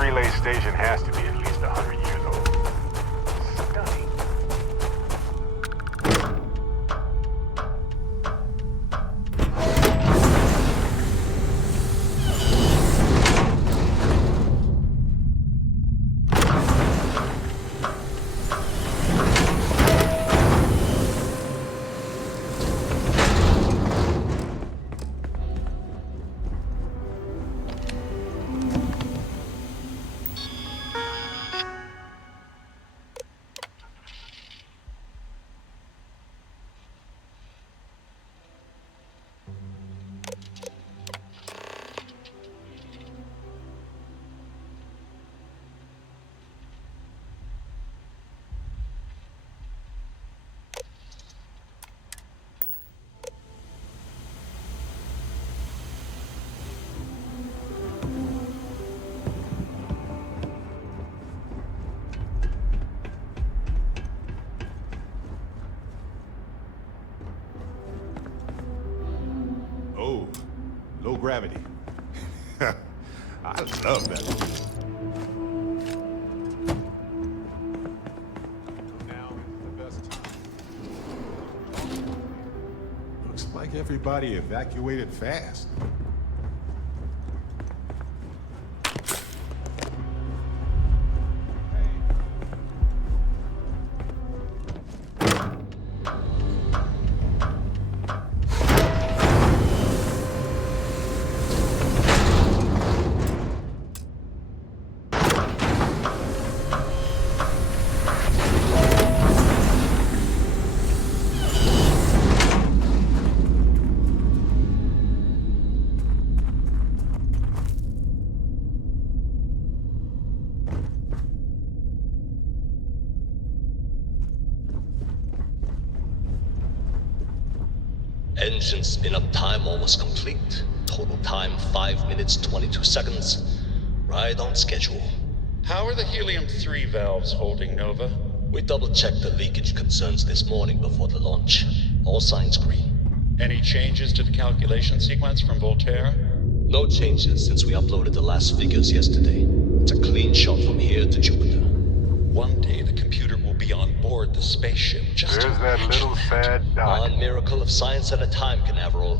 relay station has to be at least 100 years old. Stunning. Oh, low gravity. I love that. Now is the best time. Looks like everybody evacuated fast. Engine spin-up time almost complete. Total time 5 minutes 22 seconds. Right on schedule. How are the helium-3 valves holding, Nova? We double-checked the leakage concerns this morning before the launch. All signs green. Any changes to the calculation sequence from Voltaire? No changes since we uploaded the last figures yesterday. It's a clean shot from here to Jupiter. One day the computer will be on board the spaceship. Just There's that little sad dot. One miracle of science at a time, Canaveral.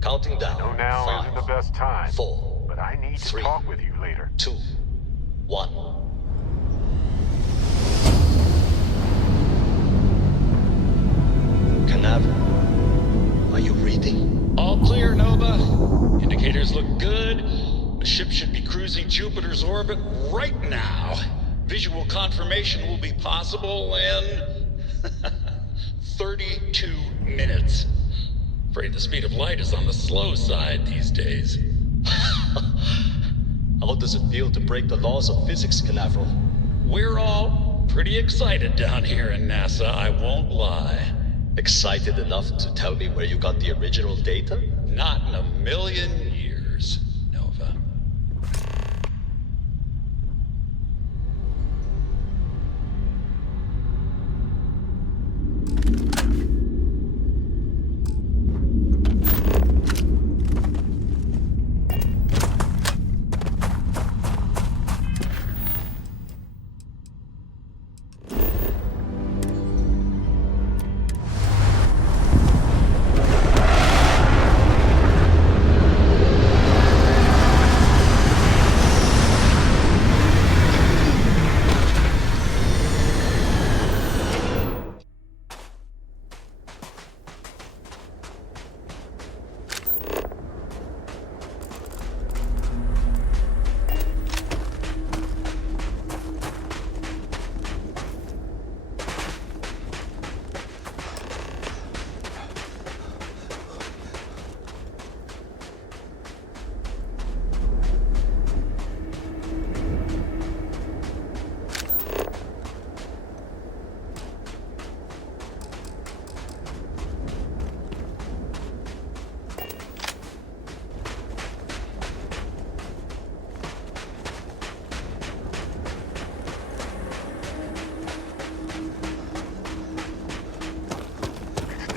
Counting down. No, now 5, isn't the best time. 4, But I need to 3, talk with you later. 2, 1. Canaveral, are you reading? All clear, Nova. Indicators look good. The ship should be cruising Jupiter's orbit right now. Visual confirmation will be possible in 32 minutes. Afraid the speed of light is on the slow side these days. How does it feel to break the laws of physics, Canaveral? We're all pretty excited down here in NASA, I won't lie. Excited enough to tell me where you got the original data? Not in a million years, Nova.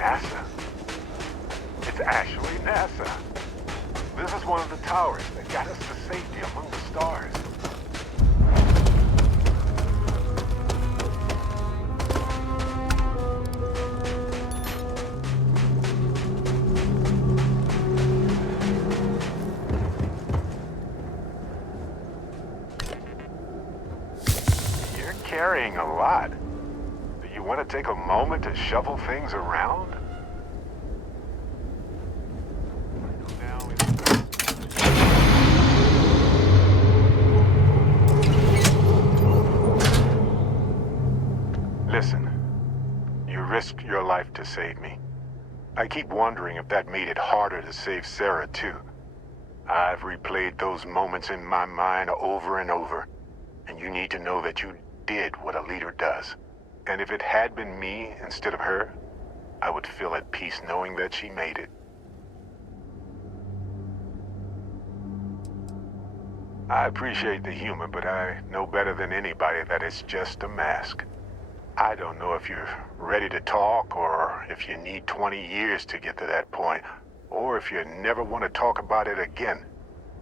NASA. It's actually NASA. This is one of the towers that got us to safety among the stars. carrying a lot. Do you want to take a moment to shuffle things around? Listen, you risked your life to save me. I keep wondering if that made it harder to save Sarah, too. I've replayed those moments in my mind over and over, and you need to know that you did what a leader does. And if it had been me instead of her, I would feel at peace knowing that she made it. I appreciate the humor, but I know better than anybody that it's just a mask. I don't know if you're ready to talk, or if you need 20 years to get to that point, or if you never want to talk about it again.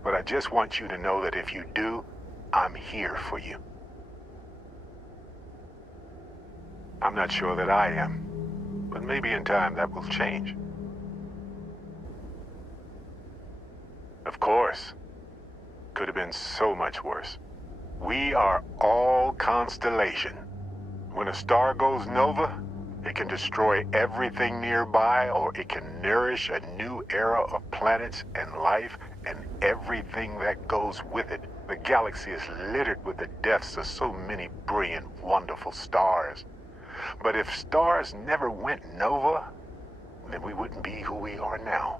But I just want you to know that if you do, I'm here for you. I'm not sure that I am, but maybe in time that will change. Of course. Could have been so much worse. We are all Constellation. When a star goes nova, it can destroy everything nearby, or it can nourish a new era of planets and life and everything that goes with it. The galaxy is littered with the deaths of so many brilliant, wonderful stars. But if stars never went nova, then we wouldn't be who we are now.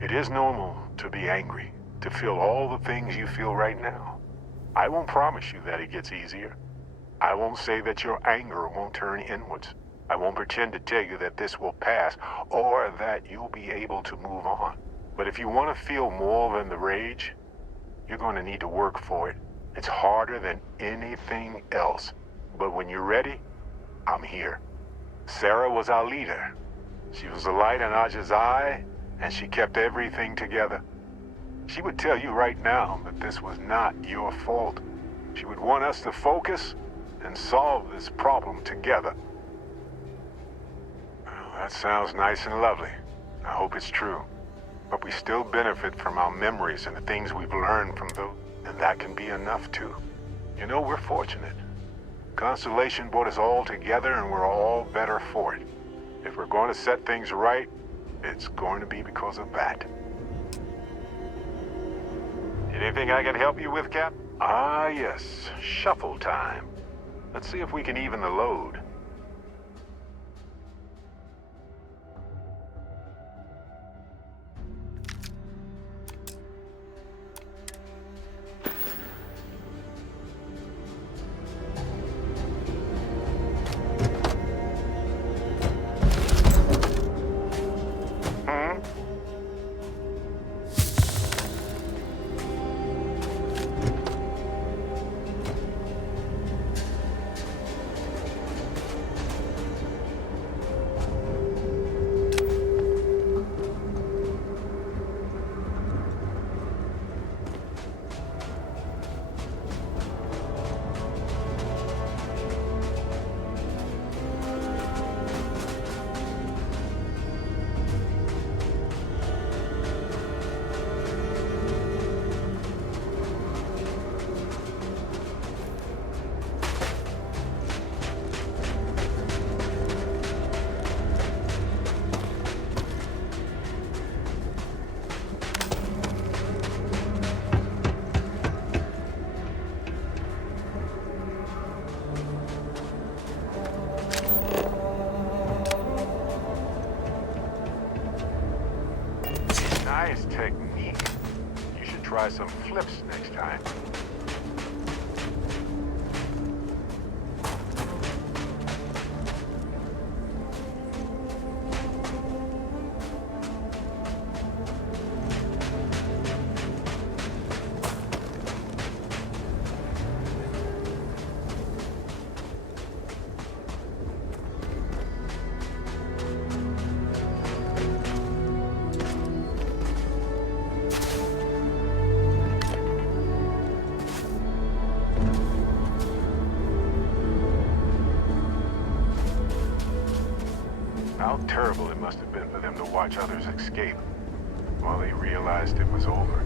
It is normal to be angry, to feel all the things you feel right now. I won't promise you that it gets easier. I won't say that your anger won't turn inwards. I won't pretend to tell you that this will pass, or that you'll be able to move on. But if you want to feel more than the rage, you're going to need to work for it. It's harder than anything else. But when you're ready, I'm here. Sarah was our leader. She was the light in Aja's eye, and she kept everything together. She would tell you right now that this was not your fault. She would want us to focus and solve this problem together. Well, that sounds nice and lovely. I hope it's true. But we still benefit from our memories and the things we've learned from those, and that can be enough too. You know, we're fortunate. Constellation brought us all together, and we're all better for it. If we're going to set things right, it's going to be because of that. Anything I can help you with, Cap? Ah, yes. Shuffle time. Let's see if we can even the load. Nice technique. You should try some flips next time. How terrible it must have been for them to watch others escape while they realized it was over.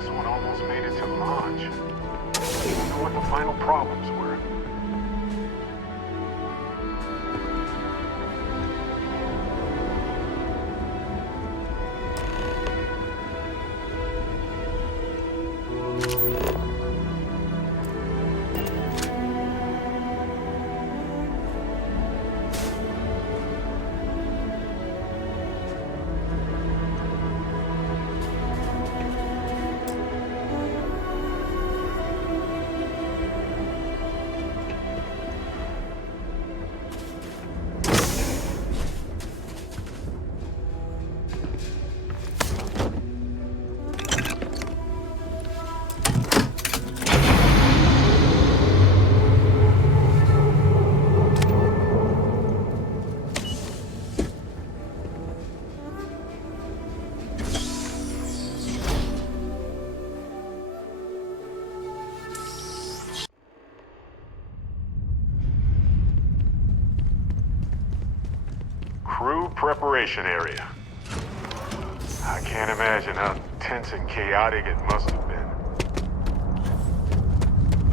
this one almost made it to launch. I don't know what the final problems were. Crew preparation area. I can't imagine how tense and chaotic it must have been.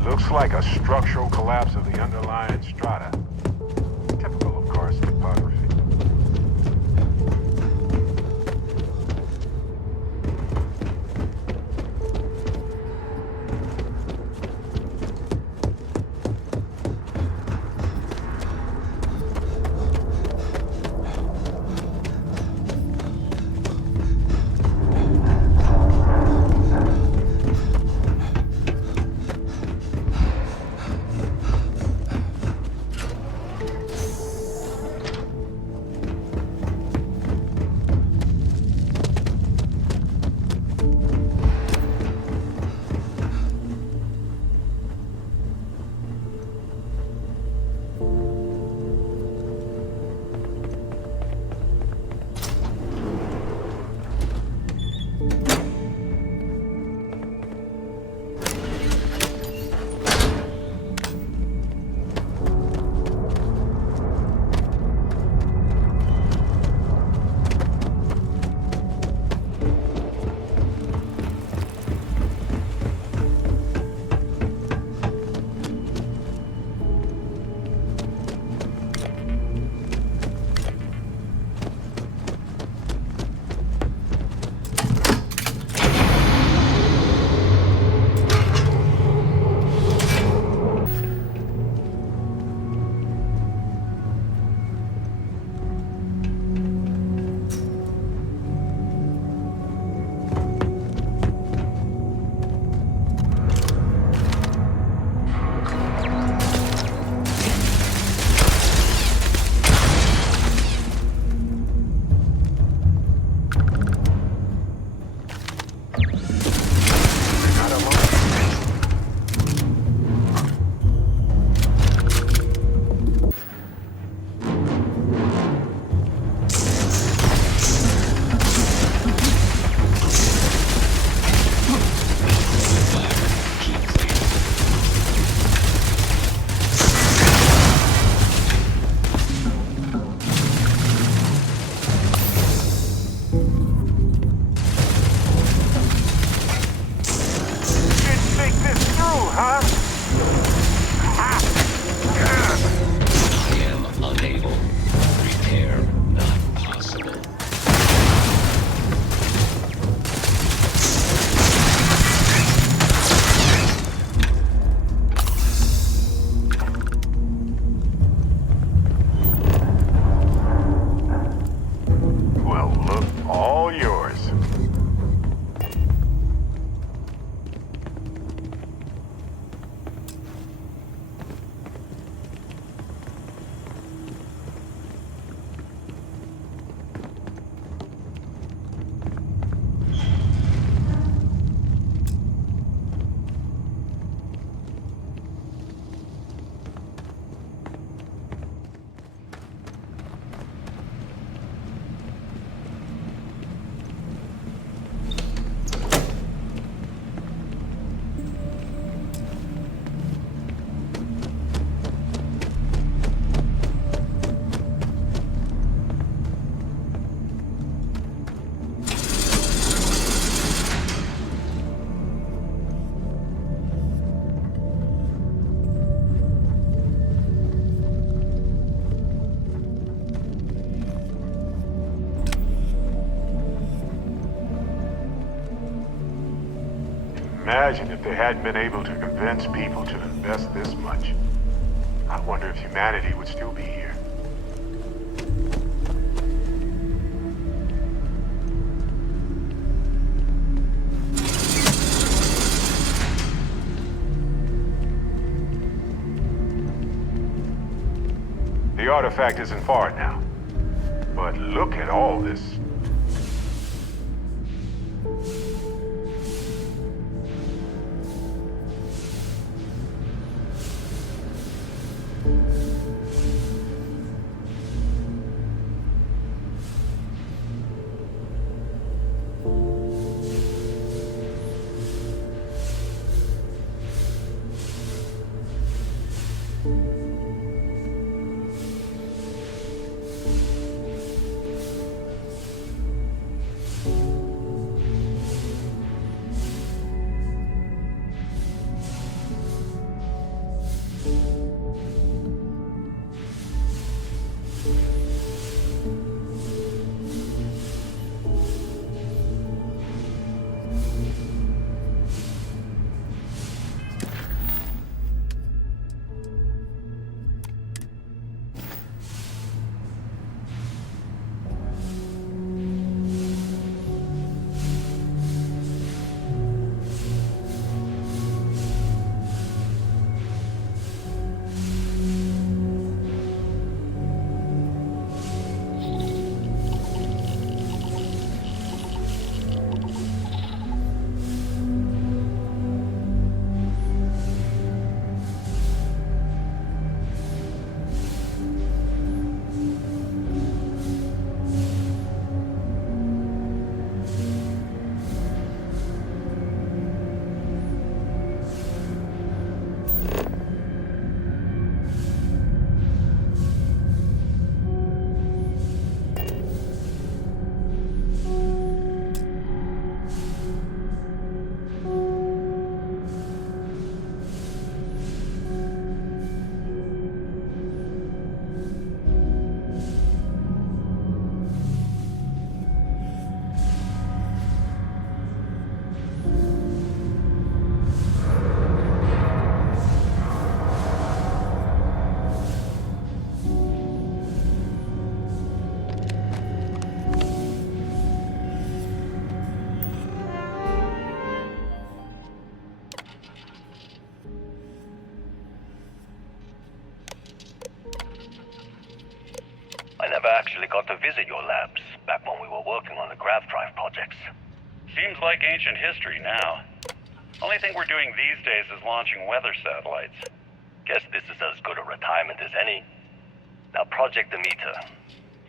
Looks like a structural collapse of the underlying strata. Typical of karst topography. Imagine if they hadn't been able to convince people to invest this much. I wonder if humanity would still be here. The artifact isn't far now. But look at all this. I never actually got to visit your labs back when we were working on the grav drive projects. Seems like ancient history now. Only thing we're doing these days is launching weather satellites. Guess this is as good a retirement as any. Now, Project Emitter,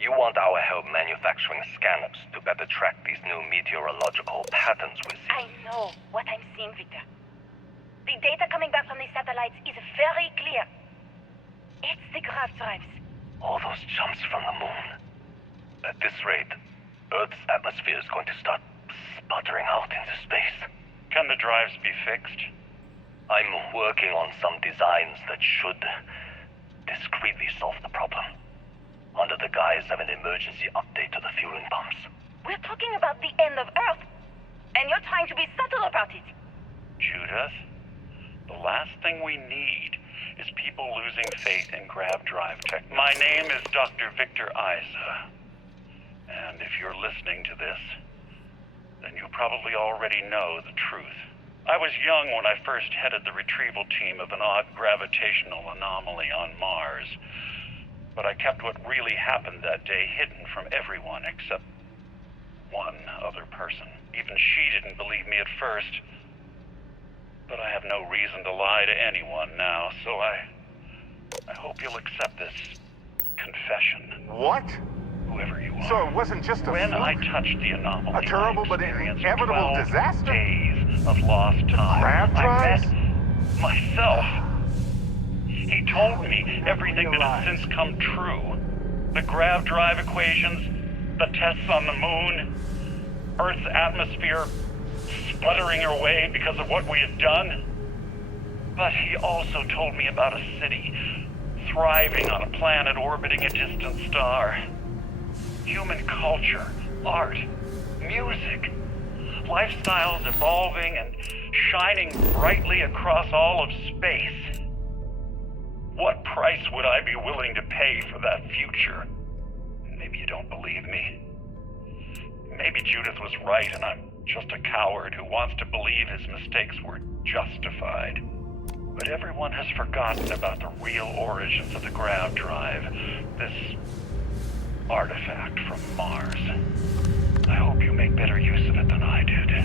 you want our help manufacturing scanners to better track these new meteorological patterns we see. I know what I'm seeing, Victor. The data coming back from these satellites is very clear. It's the grav drives. All those jumps from the moon. At this rate, Earth's atmosphere is going to start sputtering out into space. Can the drives be fixed? I'm working on some designs that should discreetly solve the problem, under the guise of an emergency update to the fueling pumps. We're talking about the end of Earth, and you're trying to be subtle about it. Judith, the last thing we need is people losing faith in grav drive tech. My name is Dr. Victor Isa, and if you're listening to this, then you probably already know the truth. I was young when I first headed the retrieval team of an odd gravitational anomaly on Mars, but I kept what really happened that day hidden from everyone except one other person. Even she didn't believe me at first. But I have no reason to lie to anyone now, so I hope you'll accept this confession. What? Whoever you are. So it wasn't just a When fluke? I touched the anomaly, A terrible I but experienced inevitable 12 disaster? days of lost time. Grav I drives? met myself. He told me everything that has since come true. The grav drive equations, the tests on the moon, Earth's atmosphere sputtering away because of what we had done. But he also told me about a city thriving on a planet orbiting a distant star. Human culture, art, music, lifestyles evolving and shining brightly across all of space. What price would I be willing to pay for that future? Maybe you don't believe me. Maybe Judith was right and I'm just a coward who wants to believe his mistakes were justified. But everyone has forgotten about the real origins of the grav drive, this artifact from Mars. I hope you make better use of it than I did.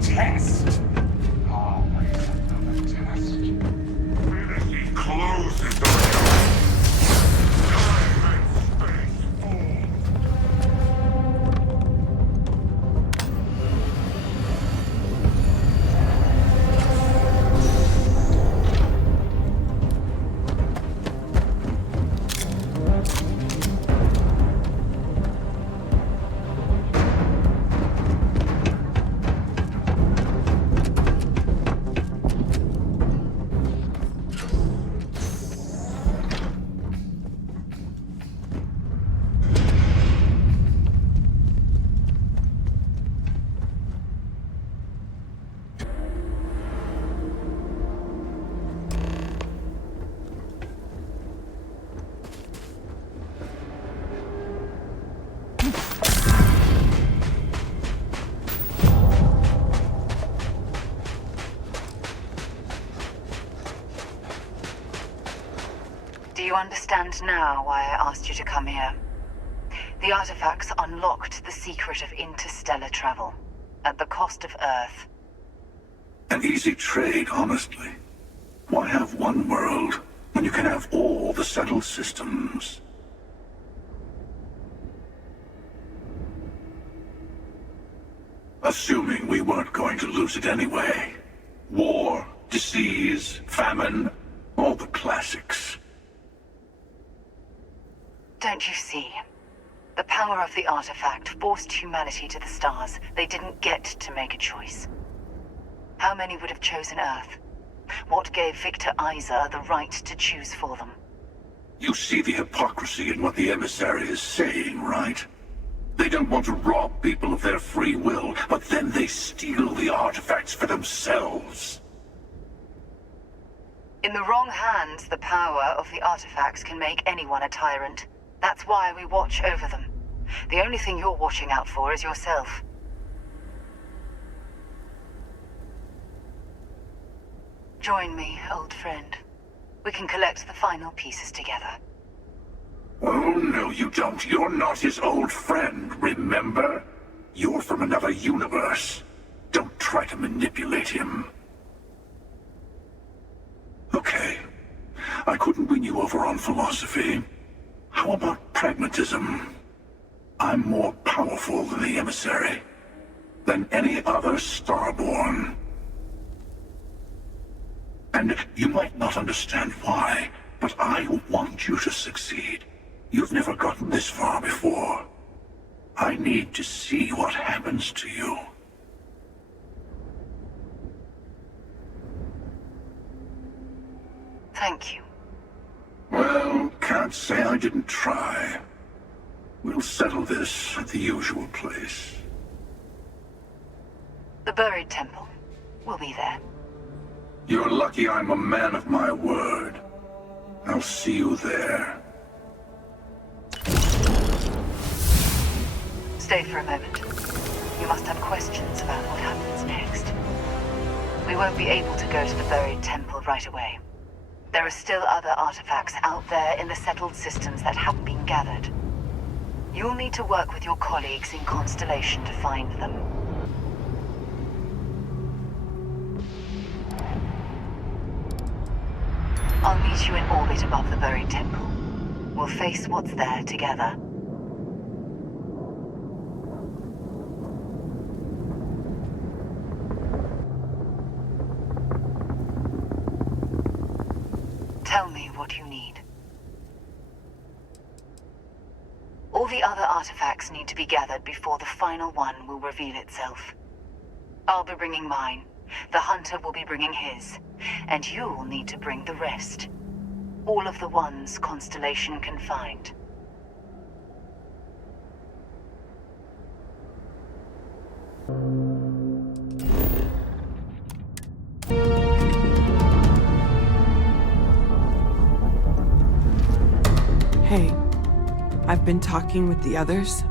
test. Always another test. He closes the door. Time and space fall. Do you understand now why I asked you to come here? The artifacts unlocked the secret of interstellar travel, at the cost of Earth. An easy trade, honestly. Why have one world when you can have all the settled systems? Assuming we weren't going to lose it anyway. War, disease, famine, all the classics. Don't you see? The power of the artifact forced humanity to the stars. They didn't get to make a choice. How many would have chosen Earth? What gave Victor Isa the right to choose for them? You see the hypocrisy in what the emissary is saying, right? They don't want to rob people of their free will, but then they steal the artifacts for themselves. In the wrong hands, the power of the artifacts can make anyone a tyrant. That's why we watch over them. The only thing you're watching out for is yourself. Join me, old friend. We can collect the final pieces together. Oh, no, you don't. You're not his old friend, remember? You're from another universe. Don't try to manipulate him. Okay. I couldn't win you over on philosophy. How about pragmatism? I'm more powerful than the emissary. Than any other Starborn. And you might not understand why, but I want you to succeed. You've never gotten this far before. I need to see what happens to you. Thank you. Well, can't say I didn't try. We'll settle this at the usual place. The buried temple. We'll be there. You're lucky I'm a man of my word. I'll see you there. Stay for a moment. You must have questions about what happens next. We won't be able to go to the buried temple right away. There are still other artifacts out there in the settled systems that haven't been gathered. You'll need to work with your colleagues in Constellation to find them. I'll meet you in orbit above the buried temple. We'll face what's there together. Tell me what you need. All the other artifacts need to be gathered before the final one will reveal itself. I'll be bringing mine. The Hunter will be bringing his. And you'll need to bring the rest. All of the ones Constellation can find. Hey, I've been talking with the others,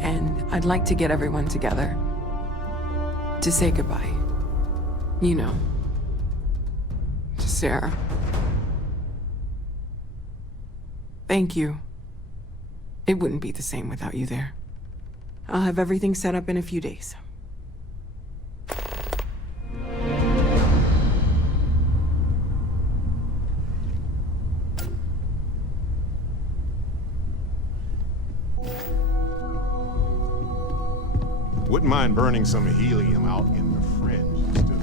and I'd like to get everyone together. To say goodbye. You know. To Sarah. Thank you. It wouldn't be the same without you there. I'll have everything set up in a few days. Wouldn't mind burning some helium out in the fringe just to...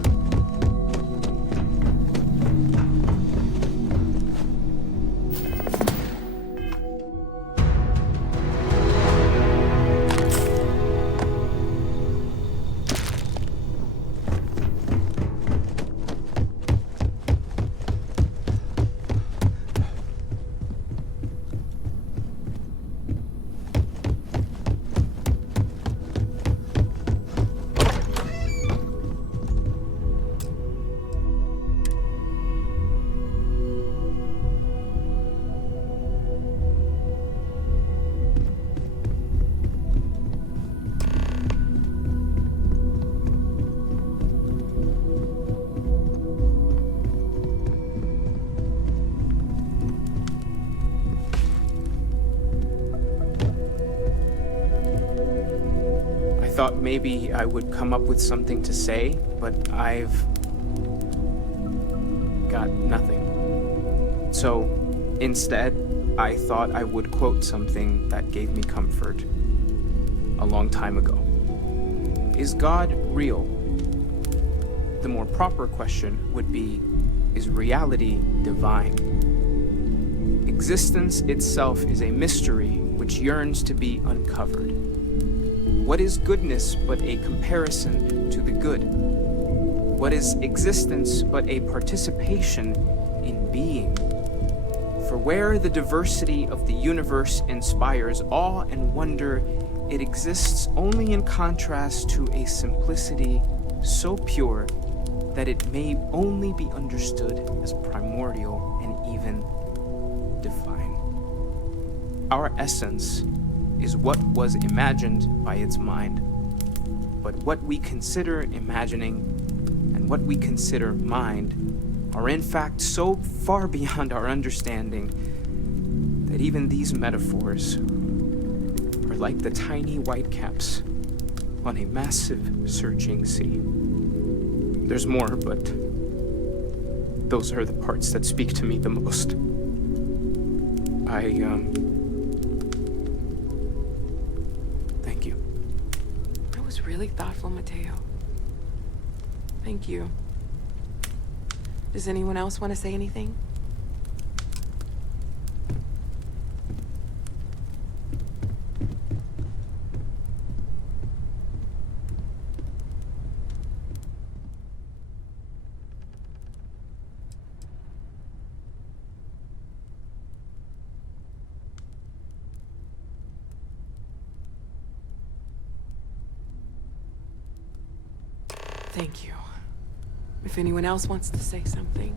Thought maybe I would come up with something to say, but I've got nothing. So instead, I thought I would quote something that gave me comfort a long time ago. Is God real? The more proper question would be, is reality divine? Existence itself is a mystery which yearns to be uncovered. What is goodness but a comparison to the good? What is existence but a participation in being? For where the diversity of the universe inspires awe and wonder, it exists only in contrast to a simplicity so pure that it may only be understood as primordial and even divine. Our essence is what was imagined by its mind. But what we consider imagining and what we consider mind are in fact so far beyond our understanding that even these metaphors are like the tiny whitecaps on a massive surging sea. There's more, but those are the parts that speak to me the most. Thank you. That was really thoughtful, Mateo. Thank you. Does anyone else want to say anything? Thank you. If anyone else wants to say something.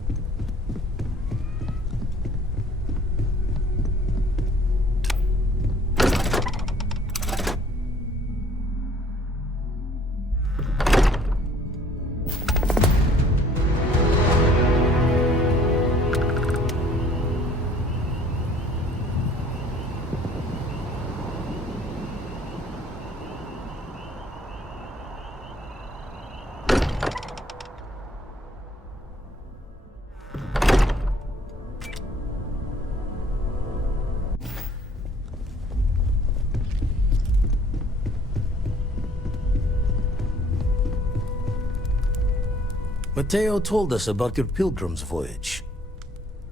Mateo told us about your pilgrim's voyage.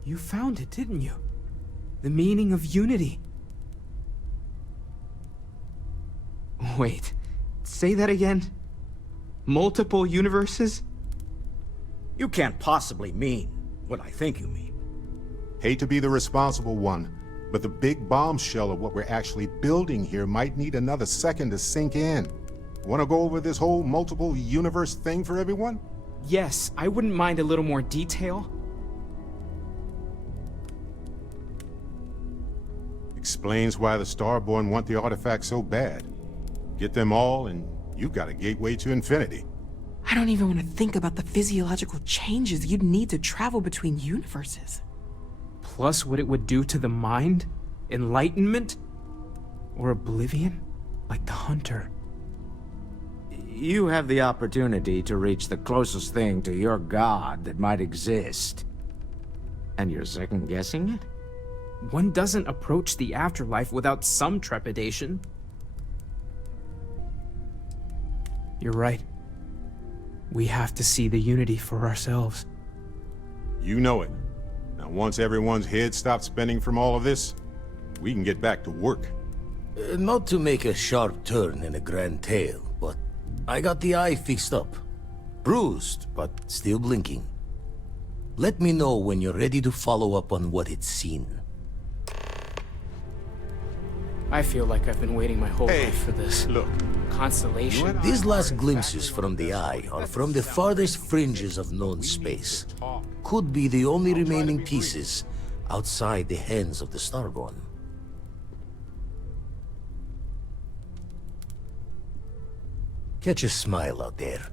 You found it, didn't you? The meaning of unity. Wait, say that again? Multiple universes? You can't possibly mean what I think you mean. Hate to be the responsible one, but the big bombshell of what we're actually building here might need another second to sink in. Want to go over this whole multiple universe thing for everyone? Yes, I wouldn't mind a little more detail. Explains why the Starborn want the artifact so bad. Get them all, and you've got a gateway to infinity. I don't even want to think about the physiological changes you'd need to travel between universes. Plus what it would do to the mind? Enlightenment? Or oblivion? Like the Hunter. You have the opportunity to reach the closest thing to your god that might exist. And you're second-guessing it? One doesn't approach the afterlife without some trepidation. You're right. We have to see the Unity for ourselves. You know it. Now, once everyone's head stops spinning from all of this, we can get back to work. Not to make a sharp turn in a grand tale, but I got the eye fixed up. Bruised, but still blinking. Let me know when you're ready to follow up on what it's seen. I feel like I've been waiting my whole life for this. Look. Constellation. These last glimpses from the eye are from the farthest fringes of known space. Could be the only remaining pieces outside the hands of the Starborn. Catch a smile out there.